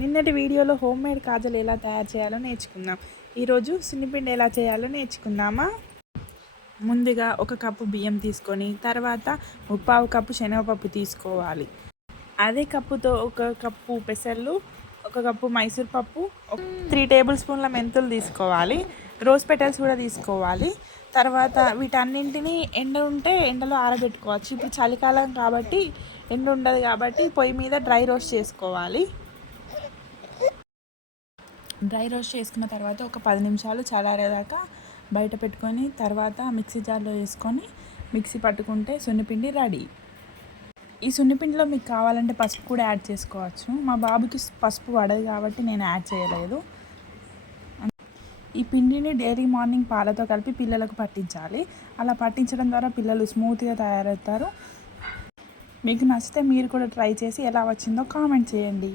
నిన్నటి వీడియోలో హోమ్మేడ్ కాజలు ఎలా తయారు చేయాలో నేర్చుకుందాం. ఈరోజు సున్నిపిండి ఎలా చేయాలో నేర్చుకుందామా? ముందుగా ఒక కప్పు బియ్యం తీసుకొని తర్వాత 1/4 కప్పు శనగపప్పు తీసుకోవాలి. అదే కప్పుతో ఒక కప్పు పెసర్లు, ఒక కప్పు మైసూర్ పప్పు, 3 టేబుల్ స్పూన్ల మెంతులు తీసుకోవాలి. రోజ్ పెటల్స్ కూడా తీసుకోవాలి. తర్వాత వీటన్నింటినీ ఎండ ఉంటే ఎండలో ఆరబెట్టుకోవచ్చు. ఇప్పుడు చలికాలం కాబట్టి ఎండ ఉండదు కాబట్టి పొయ్యి మీద డ్రై రోస్ట్ చేసుకోవాలి. డ్రై రోస్ట్ చేసుకున్న తర్వాత ఒక 10 నిమిషాలు చల్లారేదాకా బయట పెట్టుకొని తర్వాత మిక్సీ జార్లో వేసుకొని మిక్సీ పట్టుకుంటే సున్నిపిండి రెడీ. ఈ సున్నిపిండిలో మీకు కావాలంటే పసుపు కూడా యాడ్ చేసుకోవచ్చు. మా బాబుకి పసుపు పడదు కాబట్టి నేను యాడ్ చేయలేదు. ఈ పిండిని డైలీ మార్నింగ్ పాలతో కలిపి పిల్లలకు పట్టించాలి. అలా పట్టించడం ద్వారా పిల్లలు స్మూత్గా తయారవుతారు. మీకు నచ్చితే మీరు కూడా ట్రై చేసి ఎలా వచ్చిందో కామెంట్ చేయండి.